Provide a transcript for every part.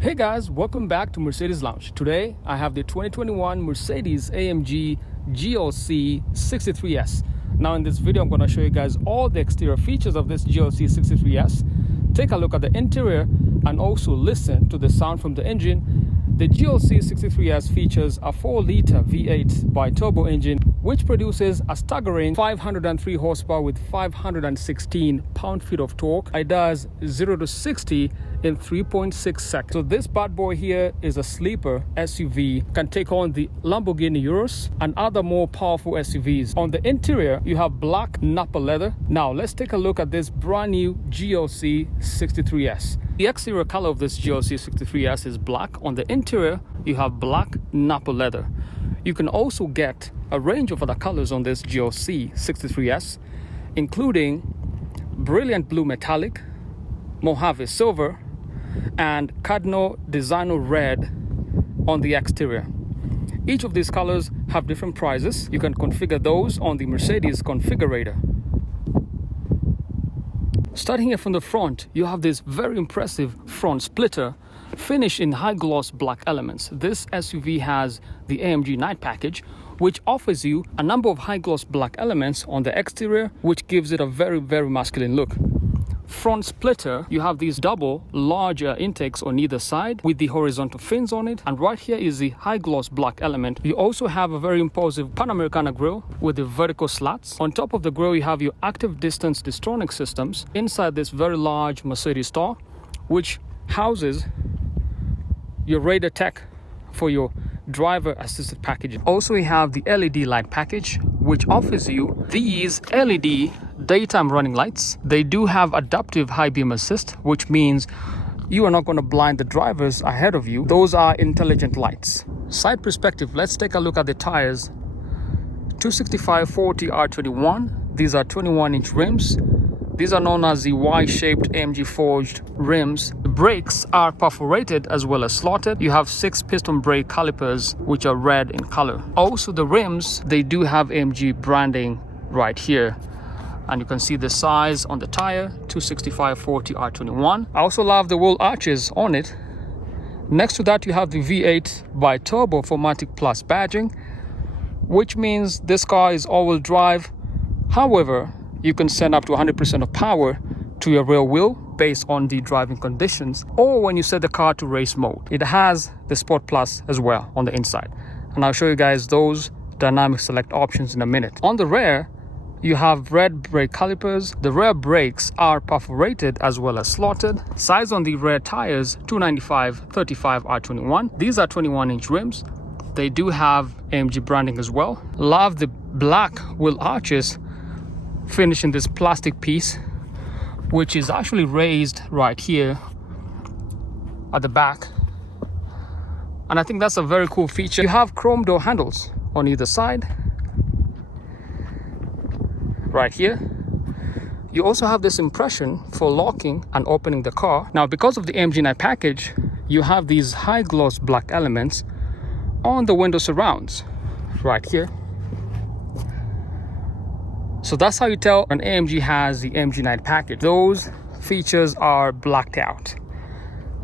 Hey guys, welcome back to Mercedes Lounge. Today I have the 2021 Mercedes AMG GLC 63S. Now in this video I'm going to show you guys all the exterior features of this GLC 63S. Take a look at the interior and also listen to the sound from the engine. The GLC 63S features a 4-liter V8 bi-turbo engine which produces a staggering 503 horsepower with 516 pound-feet of torque. It does 0 to 60 in 3.6 seconds. So this bad boy here is a sleeper SUV, can take on the Lamborghini Urus and other more powerful SUVs. On the interior, you have black Napa leather. Now let's take a look at this brand new GLC 63S. The exterior color of this GLC 63S is black. On the interior, you have black Napa leather. You can also get a range of other colors on this GLC 63S, including brilliant blue metallic, Mojave silver, and Cardinal Designer red on the exterior. Each of these colors have different prices. You can configure those on the Mercedes configurator. Starting here from the front, you have this very impressive front splitter finished in high gloss black elements. This SUV has the AMG Night package, which offers you a number of high gloss black elements on the exterior, which gives it a very masculine look. Front splitter, you have these double larger intakes on either side with the horizontal fins on it, and right here is the high gloss black element. You also have a very imposing Panamericana grille with the vertical slats. On top of the grille, you have your active distance distronic systems inside this very large Mercedes store, which houses your radar tech for your driver assisted packaging. Also, we have the LED light package, which offers you these LED daytime running lights. They do have adaptive high beam assist, which means you are not going to blind the drivers ahead of you. Those are intelligent lights. Side perspective, let's take a look at the tires. 265/40 R21. These are 21-inch rims. These are known as the Y-shaped AMG forged rims. The brakes are perforated as well as slotted. You have 6 piston brake calipers which are red in color. Also the rims, they do have AMG branding right here. And you can see the size on the tire, 265/40 R21. I also love the wheel arches on it. Next to that, you have the V8 bi-turbo 4MATIC Plus badging, which means this car is all-wheel drive. However, you can send up to 100% of power to your rear wheel based on the driving conditions, or when you set the car to race mode. It has the Sport Plus as well on the inside, and I'll show you guys those dynamic select options in a minute. On the rear, you have red brake calipers. The rear brakes are perforated as well as slotted. Size on the rear tires, 295/35 R21. These are 21-inch rims. They do have AMG branding as well. Love the black wheel arches finishing this plastic piece, which is actually raised right here at the back, and I think that's a very cool feature. You have chrome door handles on either side right here. You also have this impression for locking and opening the car. Now, because of the AMG Night package, you have these high gloss black elements on the window surrounds right here. So that's how you tell an AMG has the AMG Night package. Those features are blacked out.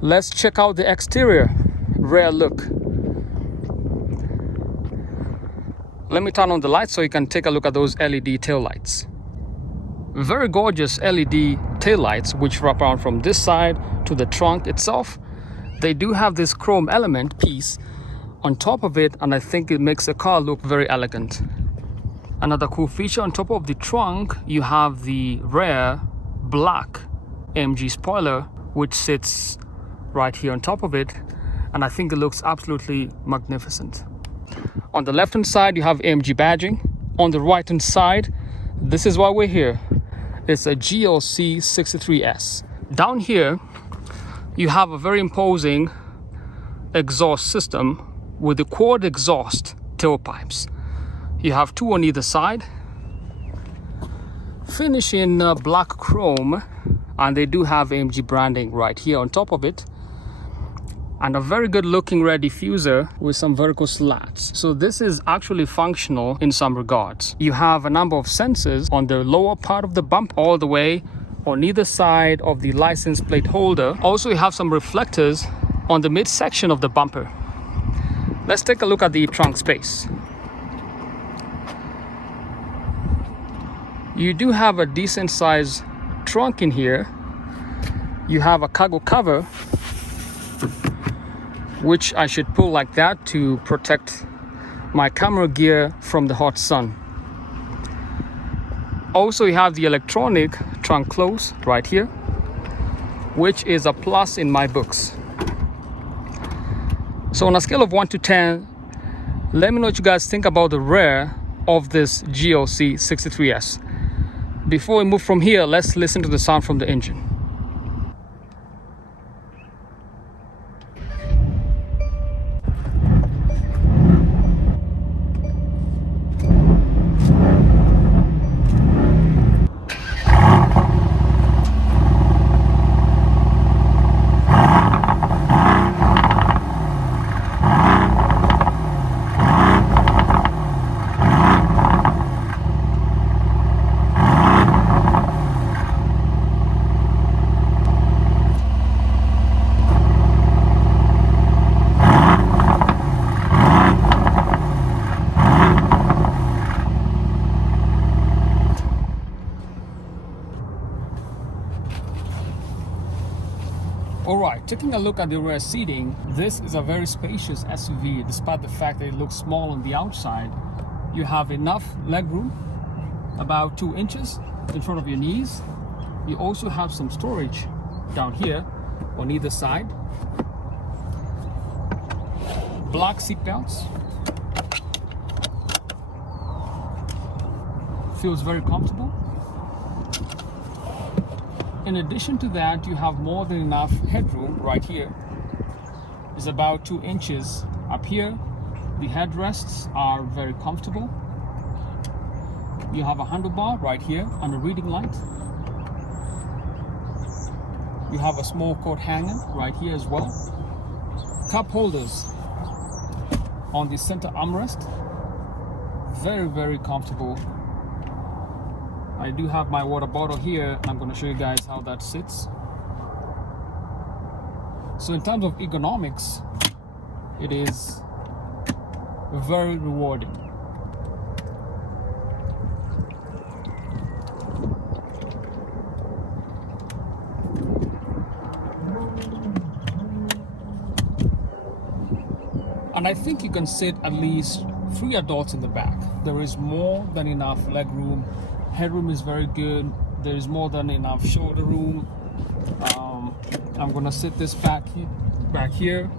Let's check out the exterior rear look. Let me turn on the lights so you can take a look at those LED taillights. Very gorgeous LED taillights which wrap around from this side to the trunk itself. They do have this chrome element piece on top of it, and I think it makes the car look very elegant. Another cool feature, on top of the trunk, you have the rear black AMG spoiler, which sits right here on top of it, and I think it looks absolutely magnificent. On the left hand side, you have AMG badging. On the right hand side, this is why we're here. It's a GLC 63S. Down here, you have a very imposing exhaust system with the quad exhaust tailpipes. You have 2 on either side, finish in black chrome, and they do have AMG branding right here on top of it, and a very good looking rear diffuser with some vertical slats. So this is actually functional in some regards. You have a number of sensors on the lower part of the bump all the way on either side of the license plate holder. Also, you have some reflectors on the midsection of the bumper. Let's take a look at the trunk space. You do have a decent size trunk in here. You have a cargo cover, which I should pull like that to protect my camera gear from the hot sun. Also, you have the electronic trunk close right here, which is a plus in my books. So on a scale of 1 to 10, let me know what you guys think about the rear of this GLC 63S. Before we move from here, let's listen to the sound from the engine. Alright, taking a look at the rear seating, this is a very spacious SUV despite the fact that it looks small on the outside. You have enough legroom, about 2 inches in front of your knees. You also have some storage down here on either side. Black seat belts. Feels very comfortable. In addition to that, you have more than enough headroom right here. It's about 2 inches up here. The headrests are very comfortable. You have a handlebar right here and a reading light. You have a small coat hanger right here as well. Cup holders on the center armrest. Very, very comfortable. I do have my water bottle here, and I'm going to show you guys how that sits. So in terms of ergonomics, it is very rewarding. And I think you can sit at least 3 adults in the back. There is more than enough leg room. Headroom is very good. There is more than enough shoulder room. I'm gonna sit this back here.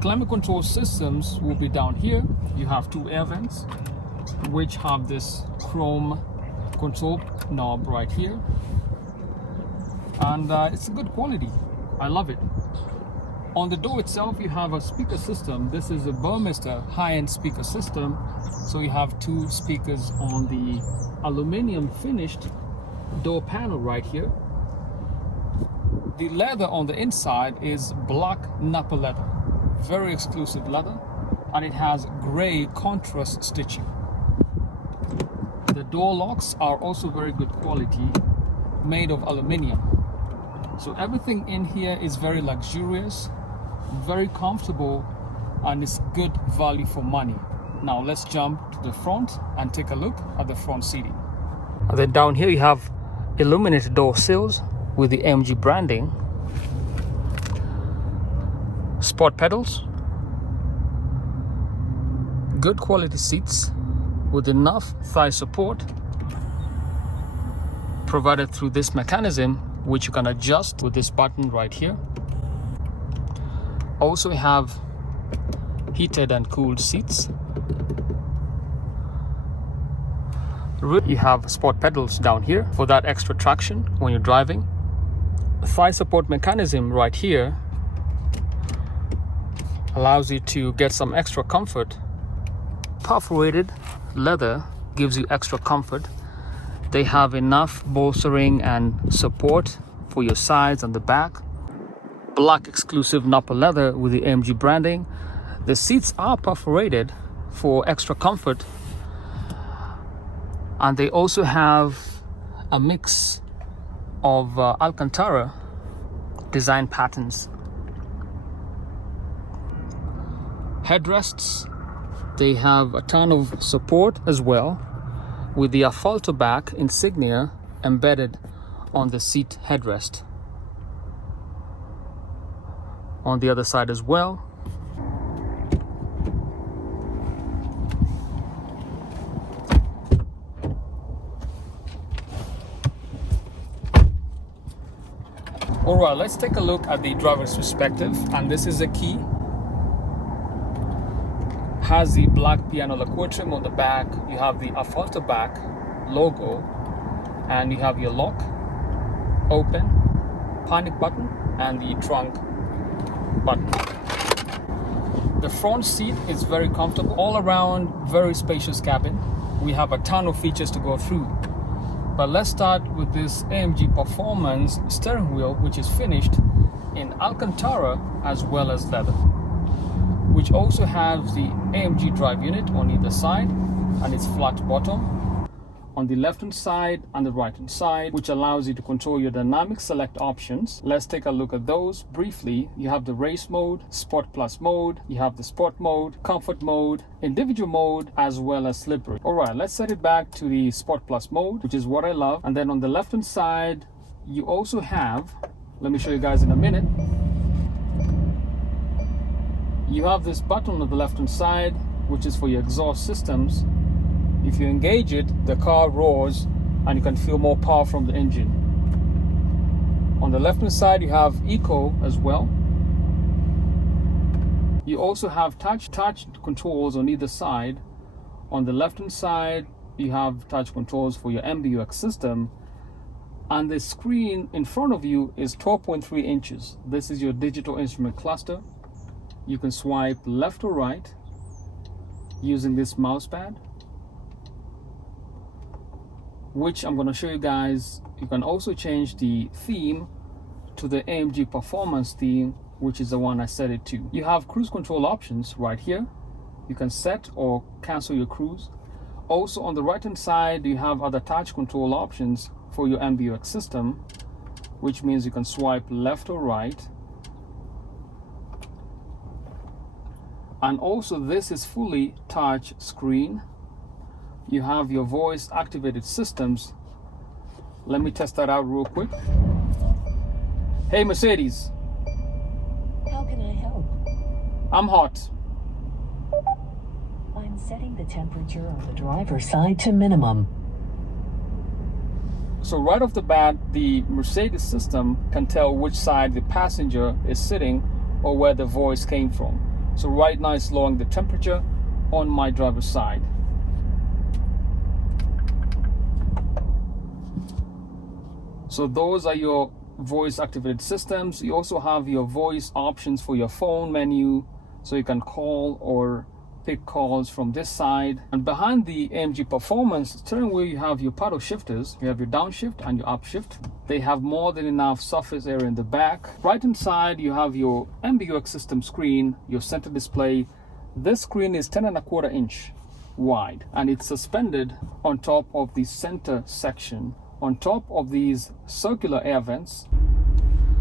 Climate control systems will be down here. You have 2 air vents, which have this chrome control knob right here, and it's a good quality. I love it. On the door itself, you have a speaker system. This is a Burmester high-end speaker system. So you have 2 speakers on the aluminum finished door panel right here. The leather on the inside is black Napa leather, very exclusive leather, and it has gray contrast stitching. The door locks are also very good quality, made of aluminum. So everything in here is very luxurious, very comfortable, and it's good value for money. Now let's jump to the front and take a look at the front seating. And then down here you have illuminated door sills with the AMG branding, sport pedals, good quality seats with enough thigh support provided through this mechanism, which you can adjust with this button right here. Also we have heated and cooled seats. You have sport pedals down here for that extra traction when you're driving. Thigh support mechanism right here allows you to get some extra comfort. Perforated leather gives you extra comfort. They have enough bolstering and support for your sides and the back. Black exclusive Napa leather with the AMG branding. The seats are perforated for extra comfort, and they also have a mix of Alcantara design patterns headrests. They have a ton of support as well, with the back insignia embedded on the seat headrest. On the other side as well. All right, let's take a look at the driver's perspective, and this is a key. Has the black piano lacquer trim on the back. You have the back logo, and you have your lock, open, panic button, and the trunk button. The front seat is very comfortable. All around, very spacious cabin. We have a ton of features to go through. But let's start with this AMG Performance steering wheel, which is finished in Alcantara as well as leather, which also has the AMG drive unit on either side, and it's flat bottom on the left hand side and the right hand side, which allows you to control your dynamic select options. Let's take a look at those briefly. You have the race mode, sport plus mode, you have the sport mode, comfort mode, individual mode, as well as slippery. All right, let's set it back to the sport plus mode, which is what I love. And then on the left hand side, you also have, let me show you guys in a minute, you have this button on the left hand side, which is for your exhaust systems. If you engage it, the car roars and you can feel more power from the engine. On the left hand side, you have eco as well. You also have touch controls on either side. On the left hand side, you have touch controls for your MBUX system, and the screen in front of you is 12.3 inches. This is your digital instrument cluster. You can swipe left or right using this mouse pad, which I'm going to show you guys. You can also change the theme to the AMG Performance theme, which is the one I set it to. You have cruise control options right here. You can set or cancel your cruise. Also on the right hand side, you have other touch control options for your MBUX system, which means you can swipe left or right. And also this is fully touch screen. You have your voice activated systems. Let me test that out real quick. Hey Mercedes. How can I help? I'm hot. I'm setting the temperature on the driver's side to minimum. So right off the bat, the Mercedes system can tell which side the passenger is sitting or where the voice came from. So right now it's lowering the temperature on my driver's side. So those are your voice activated systems. You also have your voice options for your phone menu, so you can call or pick calls from this side. And behind the AMG Performance steering wheel, you have your paddle shifters. You have your downshift and your upshift. They have more than enough surface area in the back. Right hand side, you have your MBUX system screen, your center display. This screen is 10.25 inch wide, and it's suspended on top of the center section, on top of these circular air vents.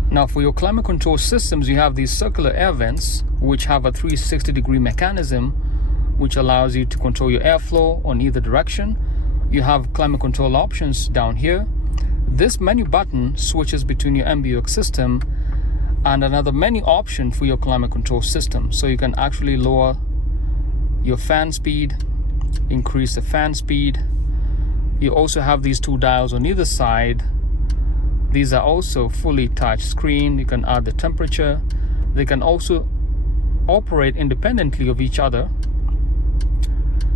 Now for your climate control systems, you have these circular air vents, which have a 360-degree mechanism, which allows you to control your airflow on either direction. You have climate control options down here. This menu button switches between your MBUX system and another menu option for your climate control system. So you can actually lower your fan speed, increase the fan speed. You also have these two dials on either side. These are also fully touch screen. You can add the temperature. They can also operate independently of each other.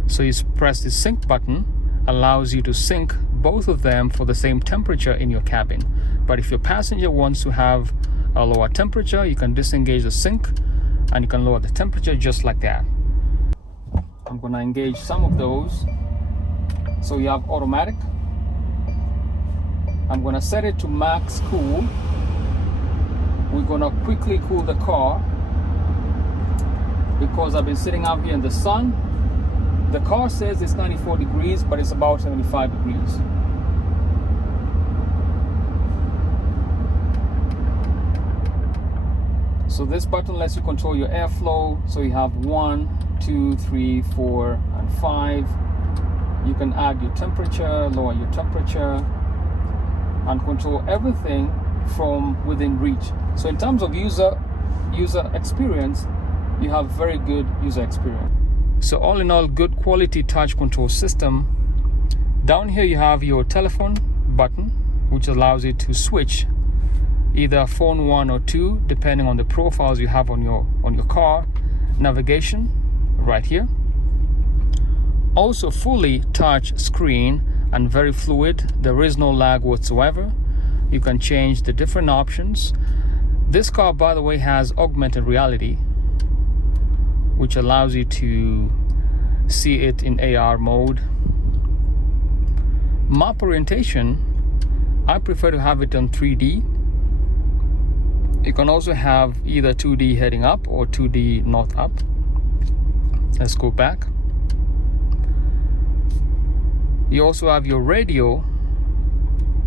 So you press the sync button, allows you to sync both of them for the same temperature in your cabin. But if your passenger wants to have a lower temperature, you can disengage the sync and you can lower the temperature just like that. I'm gonna engage some of those. So you have automatic. I'm gonna set it to max cool. We're gonna quickly cool the car because I've been sitting out here in the sun. The car says it's 94 degrees, but it's about 75 degrees. So this button lets you control your airflow. So you have 1, 2, 3, 4, and 5. You can add your temperature, lower your temperature, and control everything from within reach. So in terms of user experience, you have very good user experience. So all in all, good quality touch control system. Down here you have your telephone button, which allows you to switch either phone 1 or 2 depending on the profiles you have on your car. Navigation right here. Also fully touch screen and very fluid. There is no lag whatsoever. You can change the different options. This car, by the way, has augmented reality, which allows you to see it in AR mode. Map orientation, I prefer to have it on 3D. You can also have either 2D heading up or 2D north up. Let's go back. You also have your radio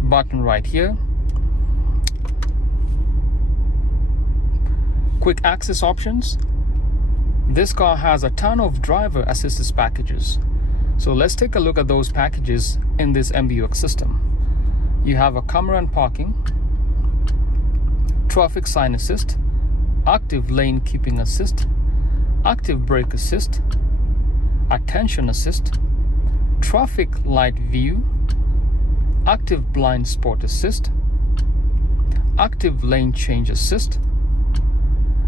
button right here. Quick access options. This car has a ton of driver assistance packages. So let's take a look at those packages in this MBUX system. You have a camera and parking, traffic sign assist, active lane keeping assist, active brake assist, attention assist, traffic light view, active blind spot assist, active lane change assist,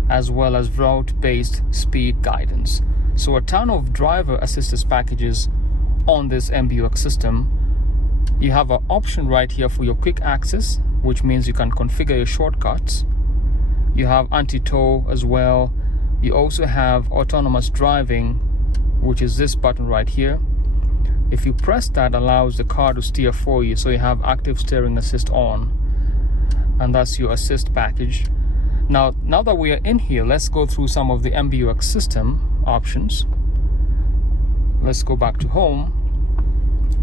as well as route-based speed guidance. So a ton of driver assistance packages on this MBUX system. You have an option right here for your quick access, which means you can configure your shortcuts. You have anti-tow as well. You also have autonomous driving, which is this button right here. If you press that, allows the car to steer for you. So you have active steering assist on, and that's your assist package. Now that we are in here, let's go through some of the MBUX system options. Let's go back to home.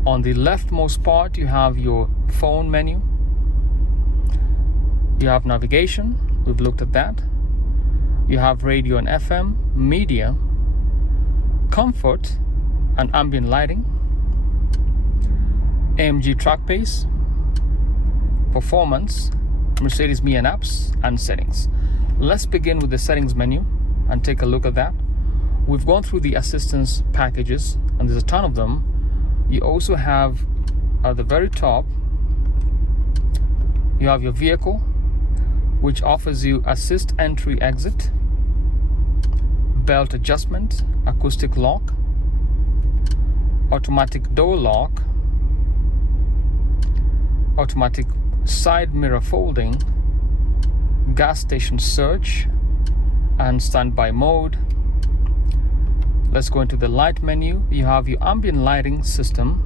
On the leftmost part, you have your phone menu. You have navigation. We've looked at that. You have radio and FM, media, comfort, and ambient lighting. AMG track pace, performance, Mercedes-Me and apps, and settings. Let's begin with the settings menu and take a look at that. We've gone through the assistance packages, and there's a ton of them. You also have at the very top, you have your vehicle, which offers you assist entry exit, belt adjustment, acoustic lock, automatic door lock, automatic side mirror folding, gas station search, and standby mode. Let's go into the light menu. You have your ambient lighting system.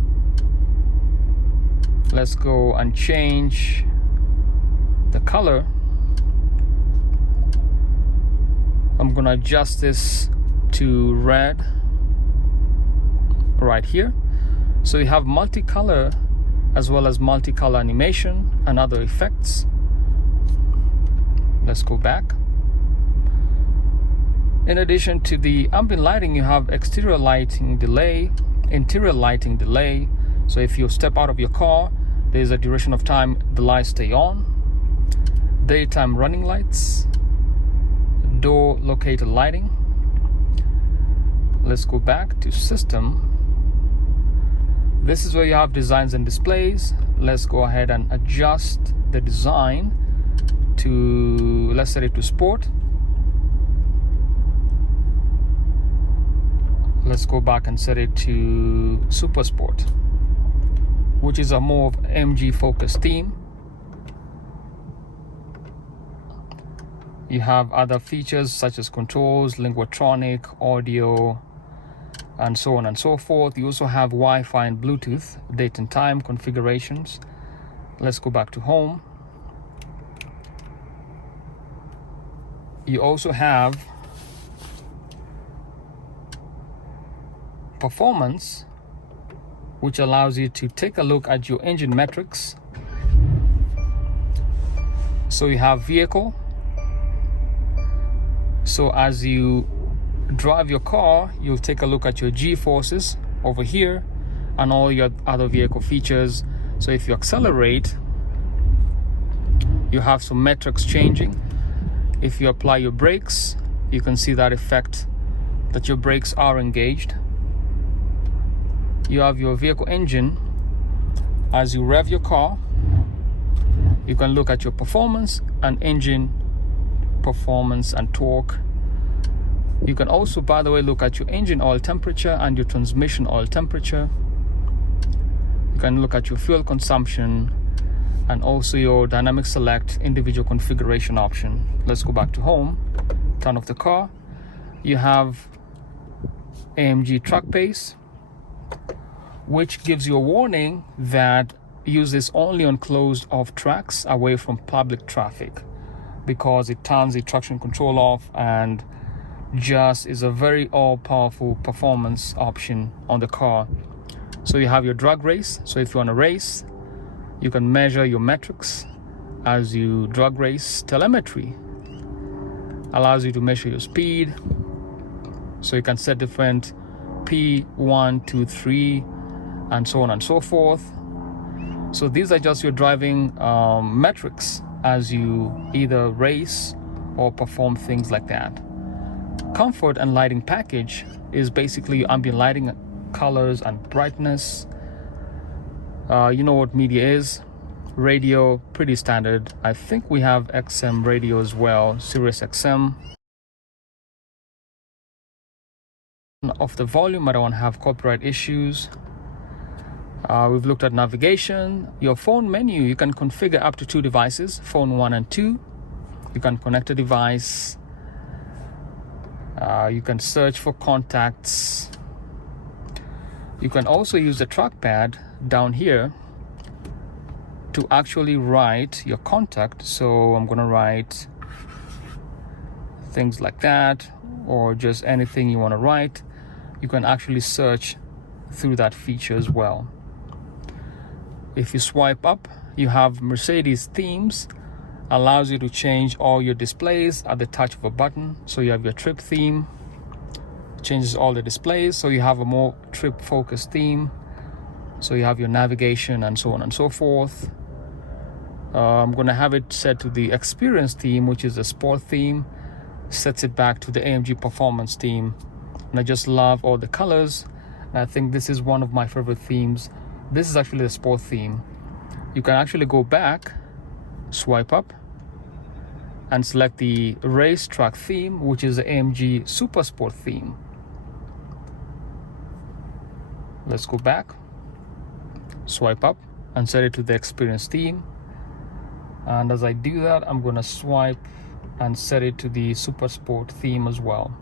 Let's go and change the color. I'm gonna adjust this to red right here. So you have multicolor as well as multicolor animation and other effects. Let's go back. In addition to the ambient lighting, you have exterior lighting delay, interior lighting delay. So if you step out of your car, there's a duration of time the lights stay on. Daytime running lights, door locator lighting. Let's go back to system. This is where you have designs and displays. Let's go ahead and adjust the design to, let's set it to sport. Let's go back and set it to super sport, which is a more of AMG focused theme. You have other features such as controls, linguatronic, audio, and so on and so forth. You also have Wi-Fi and Bluetooth, date and time configurations. Let's go back to home. You also have performance, which allows you to take a look at your engine metrics. So you have vehicle, So as you drive your car, you'll take a look at your G-forces over here and all your other vehicle features. So if you accelerate, you have some metrics changing. If you apply your brakes, you can see that effect that your brakes are engaged. You have your vehicle engine. As you rev your car, you can look at your performance and engine performance and torque. You can also, by the way, look at your engine oil temperature and your transmission oil temperature. You can look at your fuel consumption and also your dynamic select individual configuration option. Let's go back to home, turn off the car. You have AMG track pace, which gives you a warning that use this only on closed off tracks away from public traffic, because it turns the traction control off and just is a very all-powerful performance option on the car. So you have your drag race. So if you want to race, you can measure your metrics as you drag race. Telemetry allows you to measure your speed. So you can set different P1, 2, 3, and so on and so forth. So these are just your driving metrics as you either race or perform things like that. Comfort and lighting package is basically your ambient lighting, colors and brightness. You know what media is. Radio, pretty standard. I think we have XM radio as well, Sirius XM. Off the volume, I don't have copyright issues. We've looked at navigation. Your phone menu, you can configure up to 2 devices, phone 1 and 2. You can connect a device. You can search for contacts. You can also use the trackpad down here to actually write your contact. So I'm gonna write things like that, or just anything you want to write. You can actually search through that feature as well. If you swipe up, you have Mercedes themes, allows you to change all your displays at the touch of a button. So you have your trip theme, changes all the displays, so you have a more trip focused theme. So you have your navigation and so on and so forth. I'm going to have it set to the experience theme, which is the sport theme, sets it back to the AMG performance theme. And I just love all the colors. And I think this is one of my favorite themes. This is actually the sport theme. You can actually go back, swipe up, and select the racetrack theme, which is the AMG Super Sport theme. Let's go back, swipe up, and set it to the experience theme. And as I do that, I'm going to swipe and set it to the Super Sport theme as well.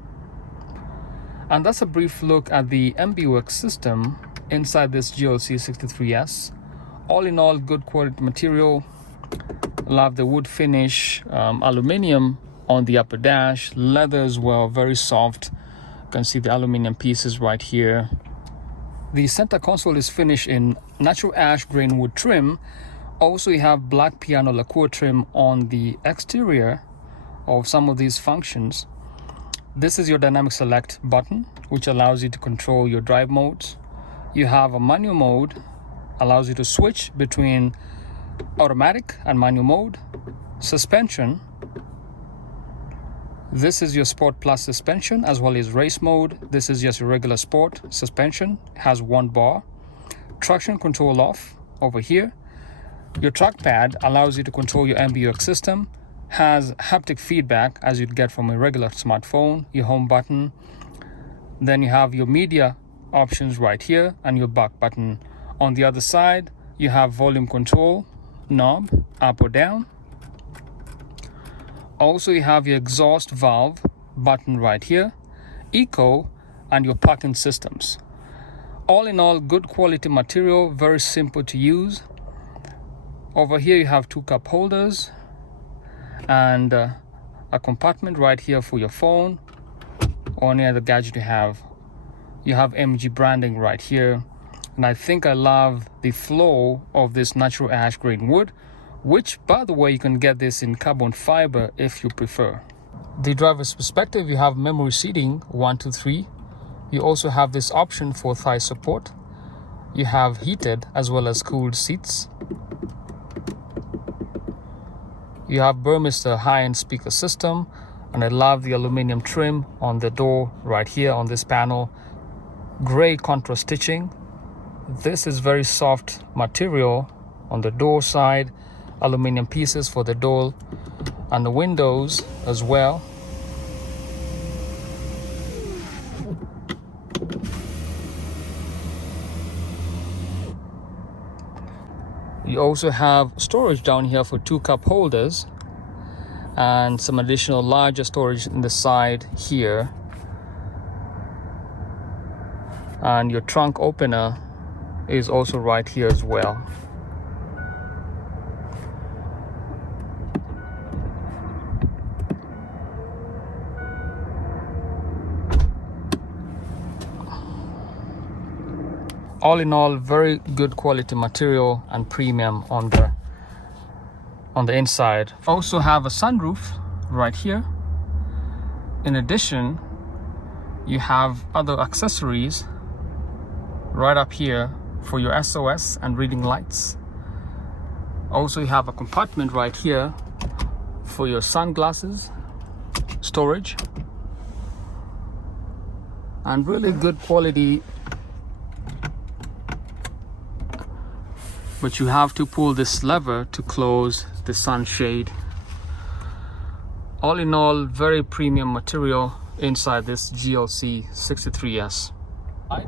And that's a brief look at the MBUX system inside this GLC 63S. All in all, good quality material. Love the wood finish, aluminum on the upper dash, leather as well, very soft. You can see the aluminum pieces right here. The center console is finished in natural ash grain wood trim. Also, you have black piano lacquer trim on the exterior of some of these functions. This is your dynamic select button, which allows you to control your drive modes. You have a manual mode, allows you to switch between automatic and manual mode. Suspension, this is your Sport Plus suspension as well as race mode. This is just your regular sport suspension, has 1 bar. Traction control off over here. Your trackpad allows you to control your MBUX system, has haptic feedback as you'd get from a regular smartphone, your home button. Then you have your media options right here and your back button. On the other side, you have volume control knob, up or down. Also, you have your exhaust valve button right here, eco, and your parking systems. All in all, good quality material, very simple to use. Over here, you have 2 cup holders and a compartment right here for your phone or any other gadget you have. You have MG branding right here. And I think I love the flow of this natural ash grain wood, which, by the way, you can get this in carbon fiber if you prefer. The driver's perspective, you have memory seating 1, 2, 3. You also have this option for thigh support. You have heated as well as cooled seats. You have Burmester high-end speaker system, and I love the aluminum trim on the door right here on this panel. Great contrast stitching. This is very soft material on the door side, aluminum pieces for the door and the windows as well. You also have storage down here for 2 cup holders and some additional larger storage in the side here. And your trunk opener is also right here as well. All in all, very good quality material and premium on the inside. Also have a sunroof right here. In addition, you have other accessories right up here for your SOS and reading lights. Also, you have a compartment right here for your sunglasses storage, and really good quality. But you have to pull this lever to close the sunshade. All in all, very premium material inside this GLC 63S. I'm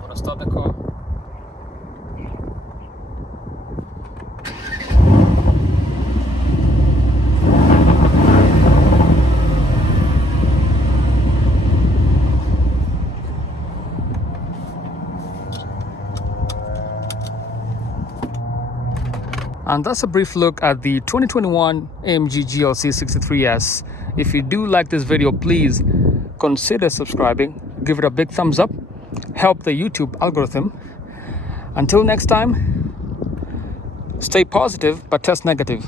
gonna start the car. And that's a brief look at the 2021 AMG GLC 63S. If you do like this video, please consider subscribing, give it a big thumbs up, help the YouTube algorithm. Until next time, stay positive but test negative.